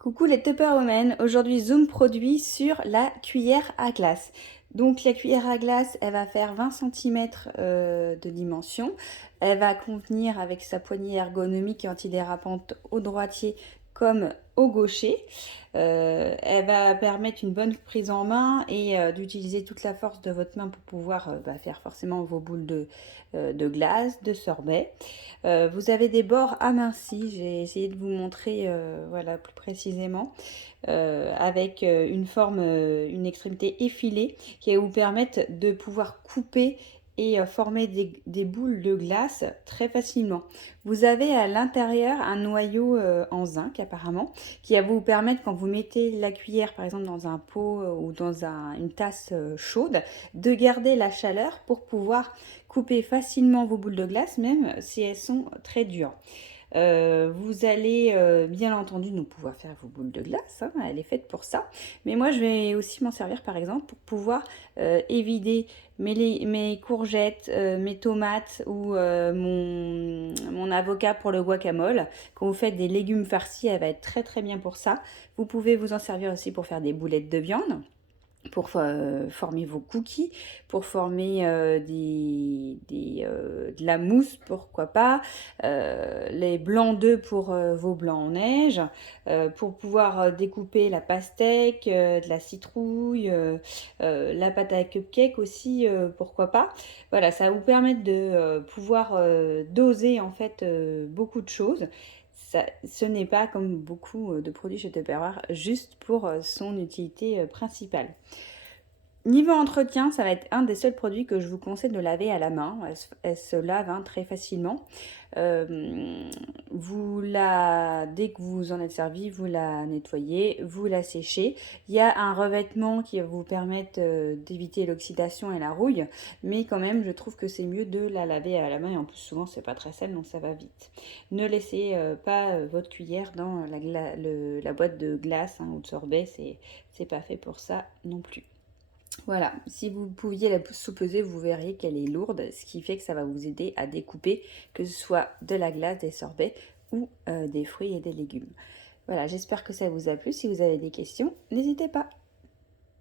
Coucou les Tupperwomen, aujourd'hui Zoom produit sur la cuillère à glace. Donc la cuillère à glace, elle va faire 20 cm de dimension. Elle va convenir avec sa poignée ergonomique et antidérapante au droitier comme au gaucher. Elle va permettre une bonne prise en main et d'utiliser toute la force de votre main pour pouvoir faire forcément vos boules de glace, de sorbet. Vous avez des bords amincis, j'ai essayé de vous montrer voilà, plus précisément, avec une forme, une extrémité effilée qui va vous permettre de pouvoir couper et former des boules de glace très facilement. Vous avez à l'intérieur un noyau en zinc apparemment qui va vous permettre, quand vous mettez la cuillère par exemple dans un pot ou dans une tasse chaude, de garder la chaleur pour pouvoir couper facilement vos boules de glace même si elles sont très dures. Vous allez bien entendu nous pouvoir faire vos boules de glace, hein, elle est faite pour ça. Mais moi je vais aussi m'en servir par exemple pour pouvoir évider mes courgettes, mes tomates ou mon avocat pour le guacamole. Quand vous faites des légumes farcis, elle va être très très bien pour ça. Vous pouvez vous en servir aussi pour faire des boulettes de viande, pour former vos cookies, pour former de la mousse, pourquoi pas, les blancs d'œufs pour vos blancs en neige, pour pouvoir découper la pastèque, de la citrouille, la pâte à cupcake aussi, pourquoi pas. Voilà, ça va vous permettre de pouvoir doser en fait beaucoup de choses. Ce n'est pas comme beaucoup de produits chez Tupperware, juste pour son utilité principale. Niveau entretien, ça va être un des seuls produits que je vous conseille de laver à la main. Elle se lave très facilement. Dès que vous en êtes servi, vous la nettoyez, vous la séchez. Il y a un revêtement qui va vous permettre d'éviter l'oxydation et la rouille, mais quand même, je trouve que c'est mieux de la laver à la main et en plus souvent c'est pas très sale donc ça va vite. Ne laissez pas votre cuillère dans la boîte de glace ou de sorbet, c'est pas fait pour ça non plus. Voilà, si vous pouviez la sous-peser, vous verriez qu'elle est lourde, ce qui fait que ça va vous aider à découper, que ce soit de la glace, des sorbets ou des fruits et des légumes. Voilà, j'espère que ça vous a plu. Si vous avez des questions, n'hésitez pas.